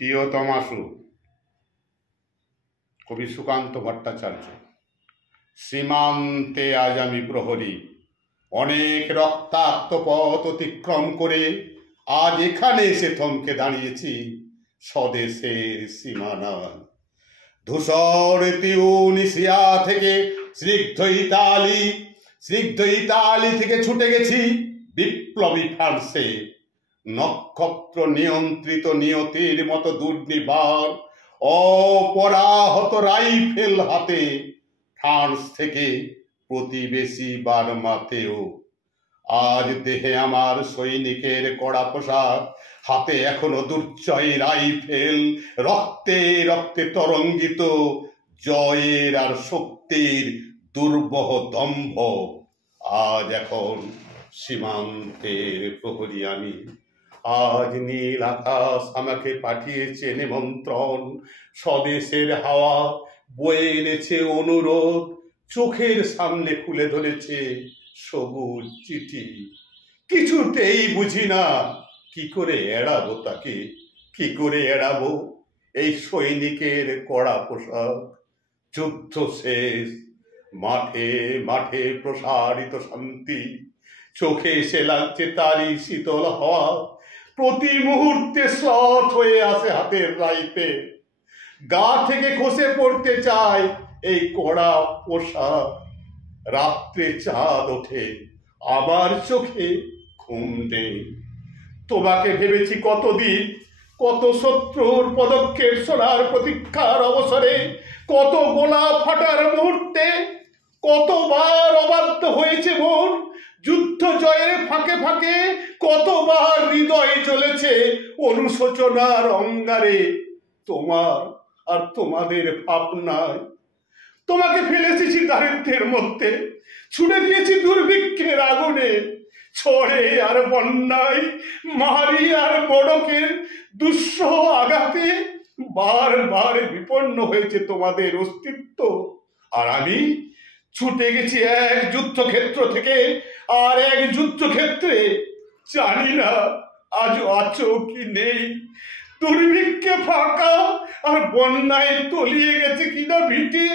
প্রিয়তমাসু কবি সুকান্ত ভট্টাচার্য। সীমান্তে আজ আমি প্রহরী, অনেক রক্তাক্ত পথ অতিক্রম করে আজ এখানে এসে থমকে দাঁড়িয়েছি স্বদেশের সীমানায়। ধূসর তিউনিসিয়া থেকে স্নিগ্ধ ইতালি থেকে ছুটে গেছি বিপ্লবী ফ্রান্সে। নক্ষত্র নিয়ন্ত্রিত নিয়তির মতো দুর্নিবার অপরাহত রাইফেল হাতে ফ্রান্স থেকে প্রতিবেশী বার্মাতেও। আজ দেহে আমার সৈনিকের কড়া পোশাক, হাতে এখনো দুর্জয় রাইফেল, রক্তে রক্তে তরঙ্গিত জয়ের আর শক্তির দুর্বহ দম্ভ। আজ এখন সীমান্তের প্রহরী আমি। আজ নীল আকাশ আমাকে পাঠিয়েছে নিমন্ত্রণ, স্বদেশের হাওয়া বয়ে এনেছে অনুরোধ, চোখের সামনে খুলে ধরেছে সবুজ চিঠি। কিছুতেই বুঝি না কি করে এড়াবো তাকে, কি করে এড়াবো এই সৈনিকের কড়া পোশাক। যুদ্ধ শেষ, মাঠে মাঠে প্রসারিত শান্তি, চোখে এসে লাগছে তারই শীতল হওয়া। প্রতি মুহূর্তে শ্লথ হয়ে আসে হাতের রাইফেল, গা থেকে খসে পড়তে চায় এই কড়া পোশাক। রাত্রে চাঁদ ওঠে, আমার চোখে ঘুম নেই। তোমাকে ভেবেছি কতদিন, কত শত্রুর পদক্ষেপ শোনার প্রতীক্ষার অবসরে, কত গোলা ফাটার মুহূর্তে, কতবার অবাধ্য হয়েছে মন যুদ্ধ জয়ের ফাঁকে ফাঁকে, কতবার হৃদয় জ্বলেছে অনুশোচনার অঙ্গারে তোমার আর তোমাদের ভাবনায়। তোমাকে ফেলে এসেছি দারিদ্র্যের মধ্যে, ছুড়ে দিয়েছি দুর্ভিক্ষের আগুনে, ঝড়ে আর বন্যায়, মারি আর বড়কের দুঃসহ আঘাতে বারবার বিপন্ন হয়েছে তোমাদের অস্তিত্ব। আর আমি ছুটে গেছি এক যুদ্ধক্ষেত্র থেকে আর এক যুদ্ধক্ষেত্রে, জানি না আজও আছো কি নেই। দুর্ভিক্ষে ফাঁকা আর বন্যায় তলিয়ে গেছে কিনা ভিটে,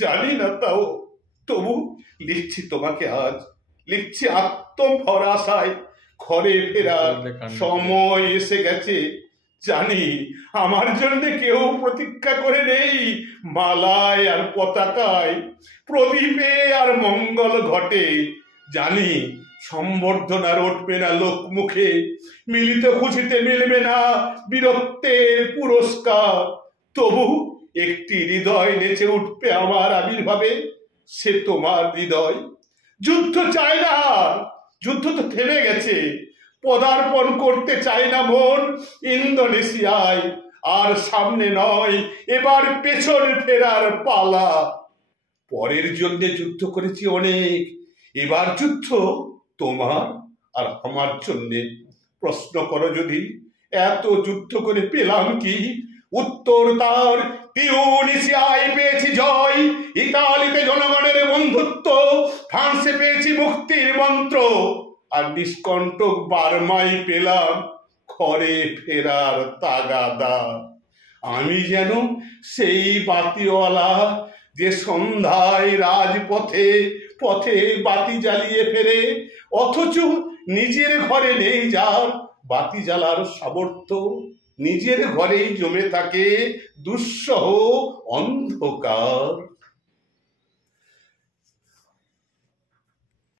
জানি না। তাও তবু লিখছি তোমাকে আজ, লিখছি আত্মভরাশায়। ঘরে ফেরার সময় এসে গেছে, জানি আমার জন্য কেউ প্রতীক্ষা করে নেই। মালায় আর পতাকায়, প্রদীপে আর মঙ্গল ঘটে, জানি সম্বর্ধনা রটবে না লোক মুখে, মিলিত খুশিতে মিলবে না বীরত্বের পুরস্কার। তবু একটি হৃদয় নেচে উঠবে আমার আবির্ভাবে, সে তোমার হৃদয়। যুদ্ধ চায় না, যুদ্ধ তো থেমে গেছে। পদার্পণ করতে চায় না মন ইন্দোনেশিয়ায়, আর সামনে নয় এবার পেছন ফেরার পালা। পরের জন্য যুদ্ধ করেছি অনেক, এবার যুদ্ধ তোমার আর আমার জন্যে। প্রশ্ন করো যদি এত যুদ্ধ করে পেলাম কি, উত্তর তার তিউনিসিয়ায় পেয়েছি জয়, ইতালিতে জনগণের বন্ধুত্ব, ফ্রান্সে পেয়েছি মুক্তির মন্ত্র, আর নিষ্কণ্টক বার্মায় পেলাম ঘরে ফেরার তাগাদা। আমি যেন সেই বাতিওয়ালা যে সন্ধ্যায় রাজপথে পথে বাতি জ্বালিয়ে ফেরে, অথচ নিজের ঘরে নেই যার বাতি জ্বালার সামর্থ্য। নিজের ঘরেই জমে থাকে দুঃসহ অন্ধকার।